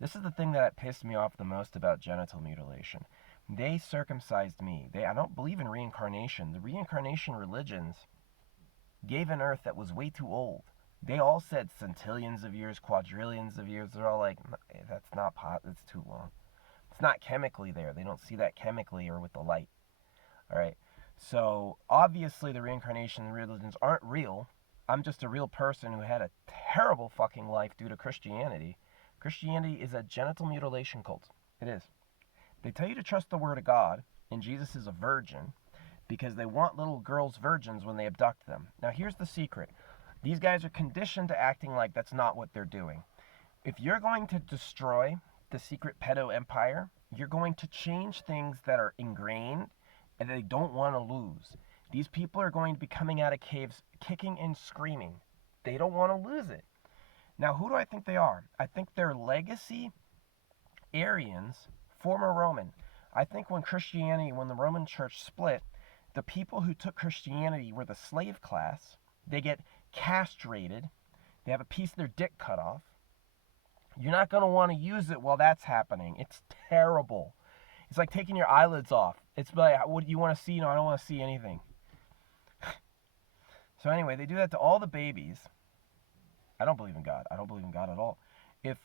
This is the thing that pissed me off the most about genital mutilation. They circumcised me. I don't believe in reincarnation. The reincarnation religions gave an earth that was way too old. They all said centillions of years, quadrillions of years. They're all like, that's not pot. It's too long. It's not chemically there. They don't see that chemically or with the light. All right. So obviously the reincarnation religions aren't real. I'm just a real person who had a terrible fucking life due to Christianity. Christianity is a genital mutilation cult. It is. They tell you to trust the word of God, and Jesus is a virgin, because they want little girls virgins when they abduct them. Now here's the secret. These guys are conditioned to acting like that's not what they're doing. If you're going to destroy the secret pedo empire, you're going to change things that are ingrained and they don't want to lose. These people are going to be coming out of caves kicking and screaming. They don't want to lose it. Now, who do I think they are? I think they're legacy Aryans, former Roman. I think when the Roman church split, the people who took Christianity were the slave class. They get castrated. They have a piece of their dick cut off. You're not going to want to use it while that's happening. It's terrible. It's like taking your eyelids off. It's like, what do you want to see? No, I don't want to see anything. So anyway, they do that to all the babies. I don't believe in God. I don't believe in God at all. If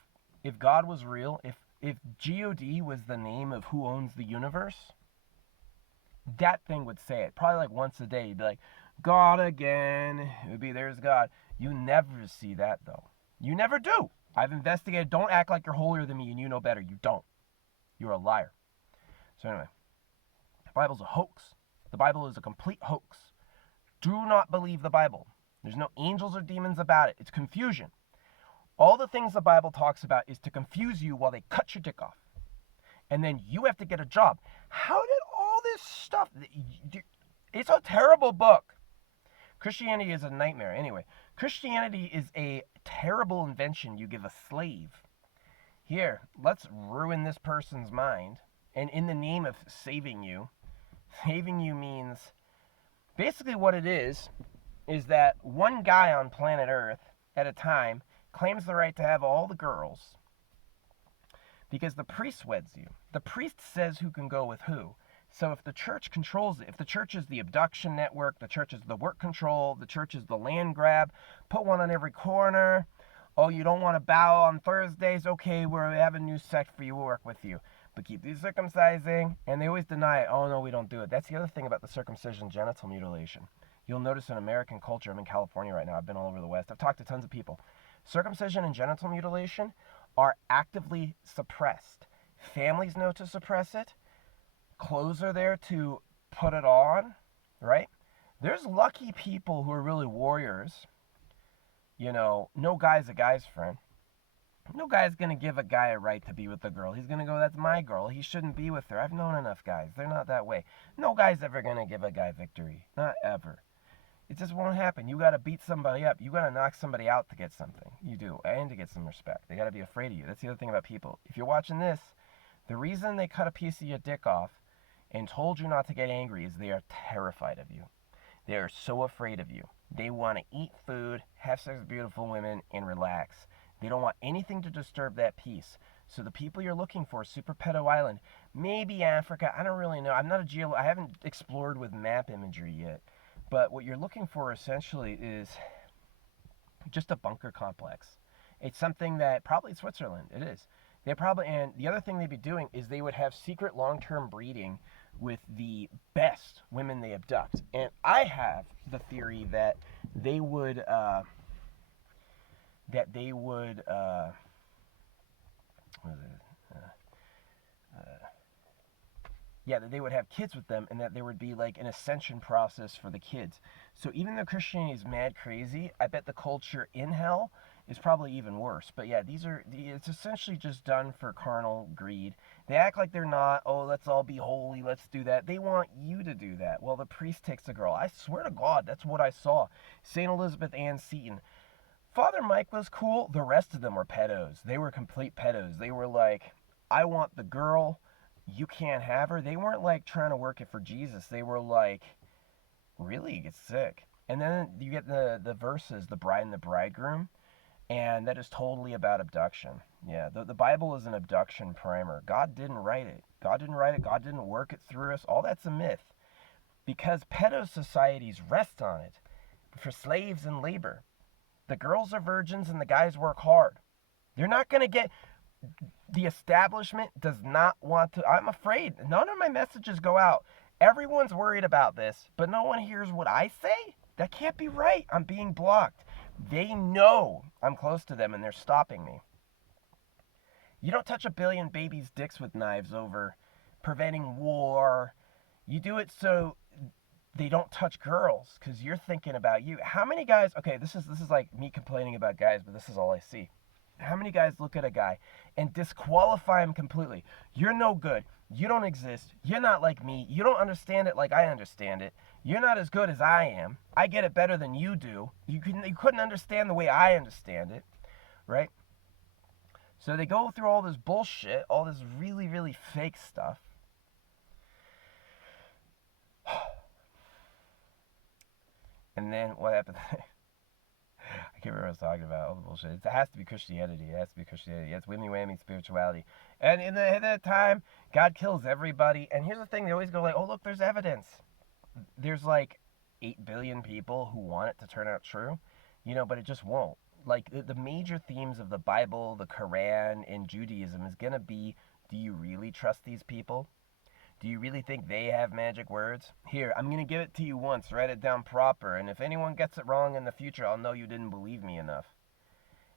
if God was real, if God was the name of who owns the universe, that thing would say it. Probably like once a day. You'd be like, God again. It would be, there's God. You never see that though. You never do. I've investigated. Don't act like you're holier than me and you know better. You don't. You're a liar. So anyway, the Bible's a hoax. The Bible is a complete hoax. Do not believe the Bible. There's no angels or demons about it. It's confusion. All the things the Bible talks about is to confuse you while they cut your dick off. And then you have to get a job. How did all this stuff... It's a terrible book. Christianity is a nightmare. Anyway, Christianity is a terrible invention you give a slave. Here, let's ruin this person's mind. And in the name of saving you means... Basically what it is that one guy on planet Earth at a time claims the right to have all the girls because the priest weds you. The priest says who can go with who. So if the church controls it, if the church is the abduction network, the church is the work control, the church is the land grab, put one on every corner. Oh, you don't want to bow on Thursdays? Okay, we have a new sect for you. We'll work with you. But keep these circumcising. And they always deny it. Oh, no, we don't do it. That's the other thing about the circumcision genital mutilation. You'll notice in American culture, I'm in California right now, I've been all over the West, I've talked to tons of people. Circumcision and genital mutilation are actively suppressed. Families know to suppress it. Clothes are there to put it on, right? There's lucky people who are really warriors. You know, no guy's a guy's friend. No guy's gonna give a guy a right to be with a girl. He's gonna go, that's my girl. He shouldn't be with her. I've known enough guys. They're not that way. No guy's ever gonna give a guy victory. Not ever. It just won't happen. You gotta beat somebody up. You gotta knock somebody out to get something. You do. And to get some respect. They gotta be afraid of you. That's the other thing about people. If you're watching this, the reason they cut a piece of your dick off and told you not to get angry is they are terrified of you. They are so afraid of you. They want to eat food, have sex with beautiful women, and relax. They don't want anything to disturb that peace. So the people you're looking for, Super Pedo Island, maybe Africa, I don't really know. I'm not I haven't explored with map imagery yet. But what you're looking for essentially is just a bunker complex. It's something that probably Switzerland. It is. They probably, and the other thing they'd be doing is they would have secret long-term breeding with the best women they abduct. And I have the theory that they would that they would what is it? Yeah, that they would have kids with them, and that there would be like an ascension process for the kids. So even though Christianity is mad crazy, I bet the culture in hell is probably even worse. But yeah, it's essentially just done for carnal greed. They act like they're not, oh, let's all be holy, let's do that. They want you to do that. Well, the priest takes a girl. I swear to God, that's what I saw. St. Elizabeth Ann Seton. Father Mike was cool. The rest of them were pedos. They were complete pedos. They were like, I want the girl. You can't have her. They weren't like trying to work it for Jesus. They were like, really, get sick. And then you get the verses, the bride and the bridegroom. And that is totally about abduction. Yeah, the Bible is an abduction primer. God didn't write it. God didn't write it. God didn't work it through us. All that's a myth. Because pedo societies rest on it. For slaves and labor. The girls are virgins and the guys work hard. You're not going to get. The establishment does not want to. I'm afraid none of my messages go out. Everyone's worried about this, but no one hears what I say? That can't be right. I'm being blocked. They know I'm close to them and they're stopping me. You don't touch a billion babies' dicks with knives over preventing war. You do it so they don't touch girls because you're thinking about you. How many guys? Okay, this is like me complaining about guys, but this is all I see. How many guys look at a guy and disqualify him completely? You're no good. You don't exist. You're not like me. You don't understand it like I understand it. You're not as good as I am. I get it better than you do. You couldn't understand the way I understand it, right? So they go through all this bullshit, all this really, really fake stuff. And then what happened? I can't remember what I was talking about. All the bullshit. It has to be Christianity. It has to be Christianity. It's whammy whammy spirituality. And in that time, God kills everybody. And here's the thing: they always go like, "Oh, look, there's evidence." There's like 8 billion people who want it to turn out true, but it just won't. Like the major themes of the Bible, the Quran, and Judaism is gonna be: do you really trust these people? Do you really think they have magic words? Here, I'm going to give it to you once, write it down proper, and if anyone gets it wrong in the future, I'll know you didn't believe me enough.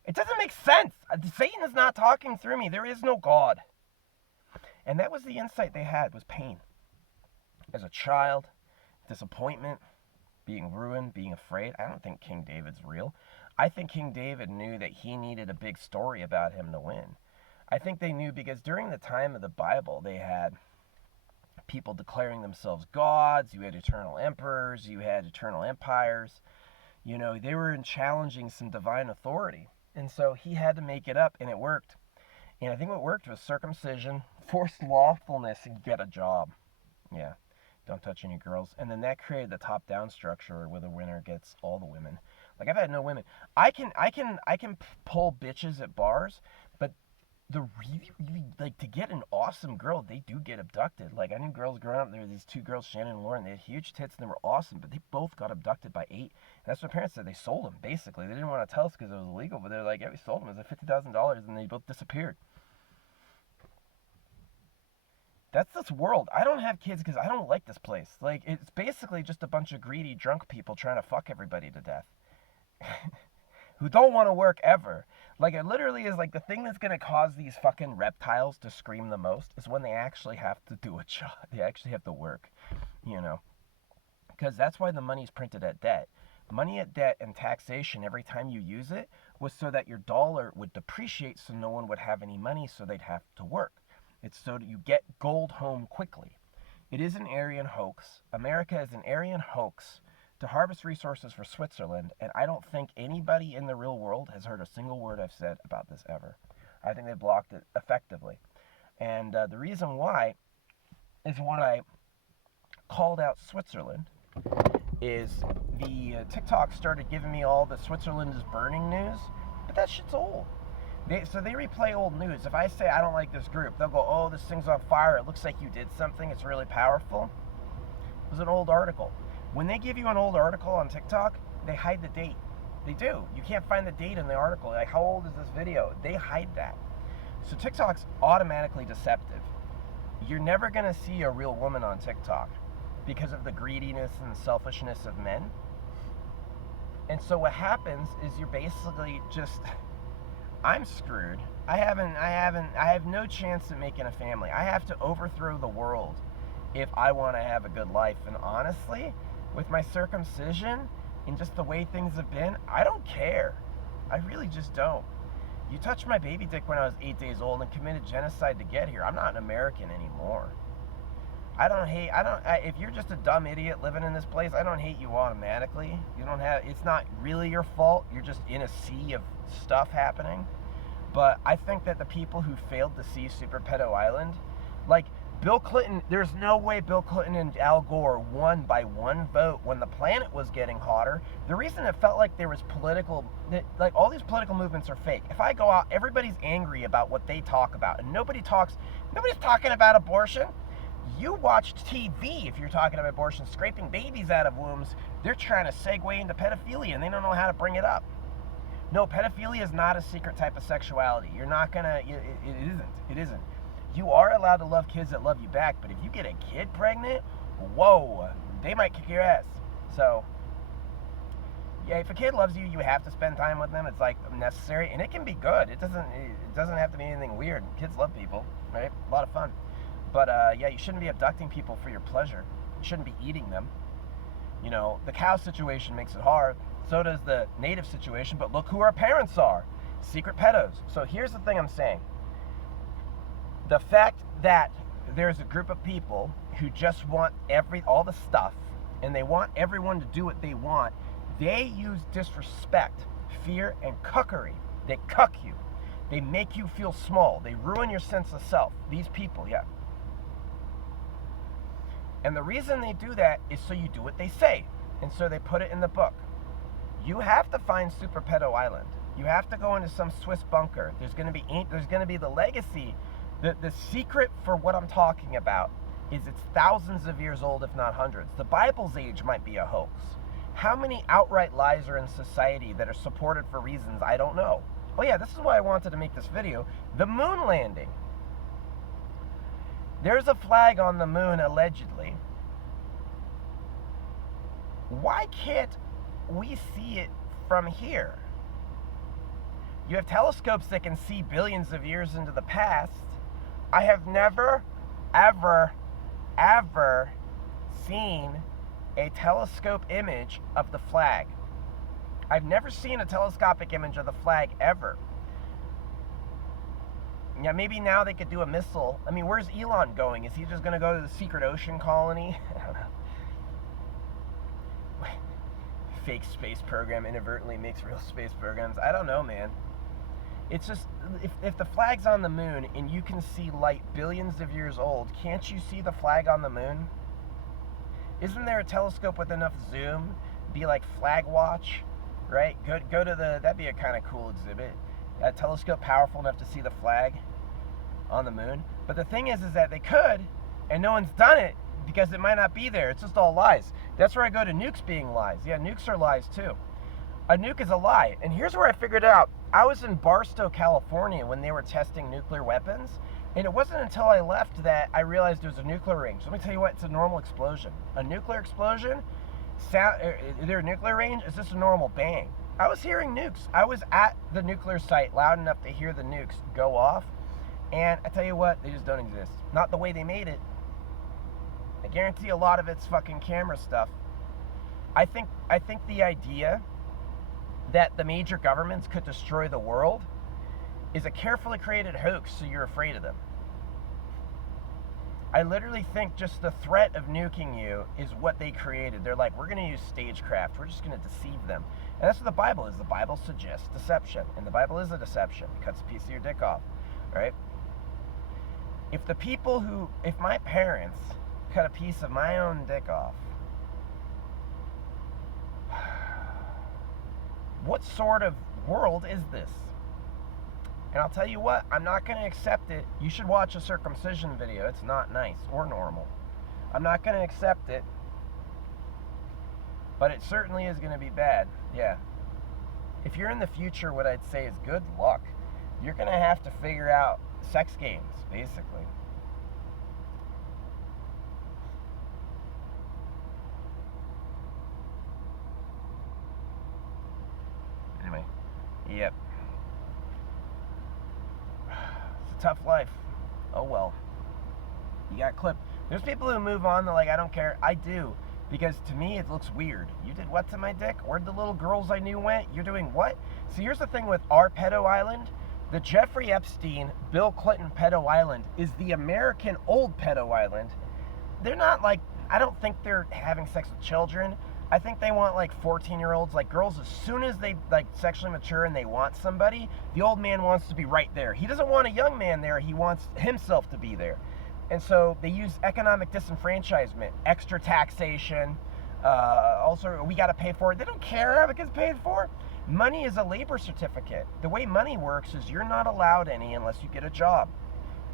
It doesn't make sense. Satan is not talking through me. There is no God. And that was the insight they had, was pain. As a child, disappointment, being ruined, being afraid. I don't think King David's real. I think King David knew that he needed a big story about him to win. I think they knew because during the time of the Bible, they had people declaring themselves gods. You had eternal emperors. You had eternal empires. They were challenging some divine authority. And so he had to make it up, and it worked. And I think what worked was circumcision, forced lawfulness, and get a job. Yeah, don't touch any girls. And then that created the top-down structure where the winner gets all the women. Like, I've had no women. I can pull bitches at bars, but the really, really, like, to get an awesome girl, they do get abducted. Like, I knew girls growing up, there were these 2 girls, Shannon and Lauren, they had huge tits and they were awesome, but they both got abducted by 8. And that's what parents said. They sold them, basically. They didn't want to tell us because it was illegal, but they're like, yeah, we sold them. It was like $50,000, and they both disappeared. That's this world. I don't have kids because I don't like this place. Like, it's basically just a bunch of greedy, drunk people trying to fuck everybody to death. Who don't want to work ever. Like, it literally is like the thing that's going to cause these fucking reptiles to scream the most is when they actually have to do a job. They actually have to work, Because that's why the money's printed at debt. Money at debt and taxation, every time you use it, was so that your dollar would depreciate so no one would have any money so they'd have to work. It's so that you get gold home quickly. It is an Aryan hoax. America is an Aryan hoax to harvest resources for Switzerland, and I don't think anybody in the real world has heard a single word I've said about this ever. I think they blocked it effectively. And the reason why is when I called out Switzerland is the TikTok started giving me all the Switzerland is burning news, but that shit's old. So they replay old news. If I say I don't like this group, they'll go, oh, this thing's on fire. It looks like you did something. It's really powerful. It was an old article. When they give you an old article on TikTok, they hide the date. They do. You can't find the date in the article. Like, how old is this video? They hide that. So TikTok's automatically deceptive. You're never going to see a real woman on TikTok because of the greediness and selfishness of men. And so what happens is you're basically just, I'm screwed. I have no chance at making a family. I have to overthrow the world if I want to have a good life. And honestly, with my circumcision and just the way things have been, I don't care. I really just don't. You touched my baby dick when I was 8 days old and committed genocide to get here. I'm not an American anymore. If you're just a dumb idiot living in this place, I don't hate you automatically. It's not really your fault. You're just in a sea of stuff happening. But I think that the people who failed to see Super Pedo Island, like, Bill Clinton, there's no way Bill Clinton and Al Gore won by one vote when the planet was getting hotter. The reason it felt like there was like all these political movements are fake. If I go out, everybody's angry about what they talk about, and nobody's talking about abortion. You watched TV if you're talking about abortion, scraping babies out of wombs. They're trying to segue into pedophilia, and they don't know how to bring it up. No, pedophilia is not a secret type of sexuality. You're not gonna, it isn't. You are allowed to love kids that love you back, but if you get a kid pregnant, whoa, they might kick your ass. So, yeah, if a kid loves you, you have to spend time with them. It's like necessary, and it can be good. It doesn't have to be anything weird. Kids love people, right? A lot of fun. But yeah, you shouldn't be abducting people for your pleasure. You shouldn't be eating them. You know, the cow situation makes it hard. So does the native situation. But look who our parents are. Secret pedos. So here's the thing I'm saying. The fact that there's a group of people who just want all the stuff, and they want everyone to do what they want, they use disrespect, fear, and cuckery. They cuck you. They make you feel small. They ruin your sense of self. These people, yeah. And the reason they do that is so you do what they say. And so they put it in the book. You have to find Super Pedo Island. You have to go into some Swiss bunker. There's going to be the legacy. The secret for what I'm talking about is it's thousands of years old, if not hundreds. The Bible's age might be a hoax. How many outright lies are in society that are supported for reasons I don't know? Oh yeah, this is why I wanted to make this video. The moon landing. There's a flag on the moon, allegedly. Why can't we see it from here? You have telescopes that can see billions of years into the past. I have never, ever, ever seen a telescope image of the flag. I've never seen a telescopic image of the flag ever. Yeah, maybe now they could do a missile. I mean, where's Elon going? Is he just going to go to the secret ocean colony? I don't know. Fake space program inadvertently makes real space programs. I don't know, man. It's just, if the flag's on the moon and you can see light billions of years old, can't you see the flag on the moon? Isn't there a telescope with enough zoom? Be like Flag Watch, right? Go to that'd be a kind of cool exhibit. A telescope powerful enough to see the flag on the moon. But the thing is that they could, and no one's done it because it might not be there. It's just all lies. That's where I go to nukes being lies. Yeah, nukes are lies too. A nuke is a lie. And here's where I figured it out. I was in Barstow, California when they were testing nuclear weapons. And it wasn't until I left that I realized there was a nuclear range. Let me tell you what, it's a normal explosion. A nuclear explosion, their nuclear range is just a normal bang. I was hearing nukes. I was at the nuclear site loud enough to hear the nukes go off. And I tell you what, they just don't exist. Not the way they made it. I guarantee a lot of it's fucking camera stuff. I think the idea that the major governments could destroy the world is a carefully created hoax, so you're afraid of them. I literally think just the threat of nuking you is what they created. They're like, we're going to use stagecraft. We're just going to deceive them. And that's what the Bible is. The Bible suggests deception. And the Bible is a deception. It cuts a piece of your dick off. Right? If my parents cut a piece of my own dick off, what sort of world is this? And I'll tell you what, I'm not going to accept it. You should watch a circumcision video. It's not nice or normal. I'm not going to accept it. But it certainly is going to be bad. Yeah. If you're in the future, what I'd say is good luck. You're going to have to figure out sex games, basically. Anyway, yep. It's a tough life. Oh well. You got clipped. There's people who move on, they're like, I don't care. I do. Because to me, it looks weird. You did what to my dick? Where'd the little girls I knew went? You're doing what? So here's the thing with our pedo island. The Jeffrey Epstein, Bill Clinton pedo island is the American old pedo island. They're not like, I don't think they're having sex with children. I think they want like 14-year-olds, like girls, as soon as they like sexually mature and they want somebody, the old man wants to be right there. He doesn't want a young man there. He wants himself to be there. And so they use economic disenfranchisement, extra taxation. Also, we got to pay for it. They don't care how it gets paid for. Money is a labor certificate. The way money works is you're not allowed any unless you get a job.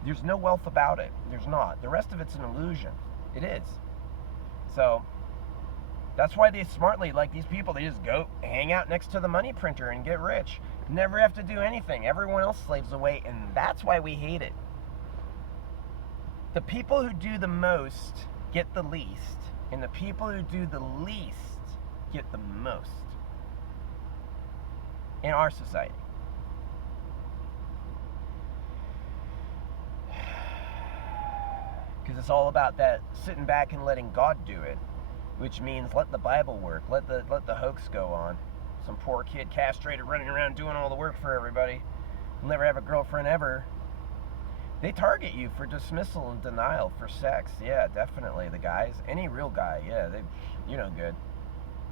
There's no wealth about it. There's not. The rest of it's an illusion. It is. So that's why they smartly, like these people, they just go hang out next to the money printer and get rich. Never have to do anything. Everyone else slaves away, and that's why we hate it. The people who do the most get the least, and the people who do the least get the most in our society. Because it's all about that sitting back and letting God do it, which means let the Bible work, let the hoax go on. Some poor kid castrated running around doing all the work for everybody, will never have a girlfriend ever. They target you for dismissal and denial for sex. Yeah, definitely. The guys, any real guy, yeah, you know good.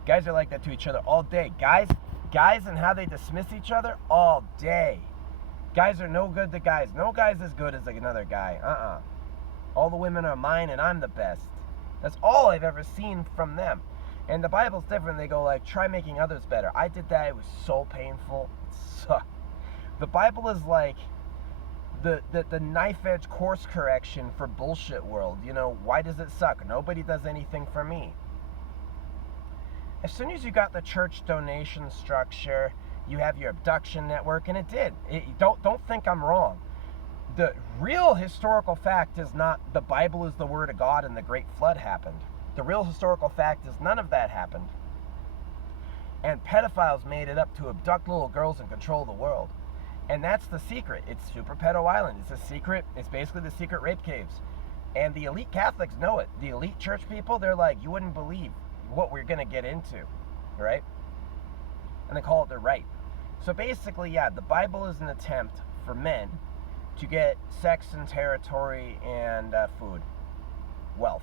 Guys are like that to each other all day. Guys and how they dismiss each other all day. Guys are no good to guys. No guy's as good as another guy. All the women are mine and I'm the best. That's all I've ever seen from them. And the Bible's different. They go like, try making others better. I did that. It was so painful. It sucked. The Bible is like the knife edge course correction for bullshit world. You know, why does it suck? Nobody does anything for me. As soon as you got the church donation structure, you have your abduction network, and it did. Don't think I'm wrong. The real historical fact is not the Bible is the word of God and the great flood happened. The real historical fact is none of that happened. And pedophiles made it up to abduct little girls and control the world. And that's the secret. It's Super Pedo Island. It's a secret. It's basically the secret rape caves. And the elite Catholics know it. The elite church people, they're like, you wouldn't believe what we're going to get into, right? And they call it the right. So basically, yeah, the Bible is an attempt for men to get sex and territory and food, wealth.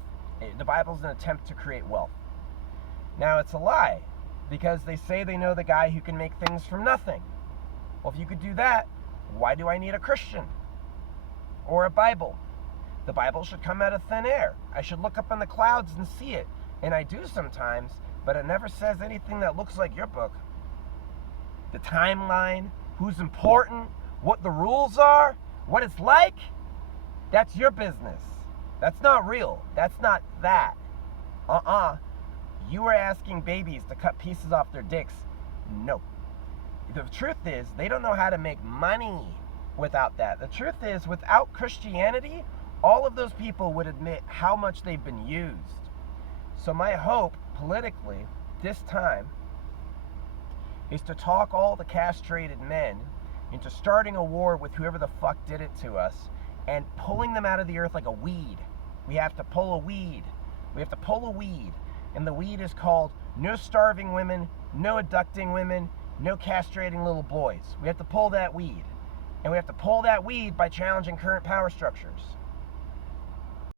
The Bible's an attempt to create wealth. Now, it's a lie, because they say they know the guy who can make things from nothing. Well, if you could do that, why do I need a Christian or a Bible? The Bible should come out of thin air. I should look up in the clouds and see it. And I do sometimes, but it never says anything that looks like your book. The timeline, who's important, what the rules are, what it's like, that's your business. That's not real. That's not that. You are asking babies to cut pieces off their dicks. No. The truth is, they don't know how to make money without that. The truth is, without Christianity, all of those people would admit how much they've been used. So my hope, politically, this time, is to talk all the castrated men into starting a war with whoever the fuck did it to us and pulling them out of the earth like a weed. We have to pull a weed. We have to pull a weed. And the weed is called no starving women, no abducting women, no castrating little boys. We have to pull that weed. And we have to pull that weed by challenging current power structures.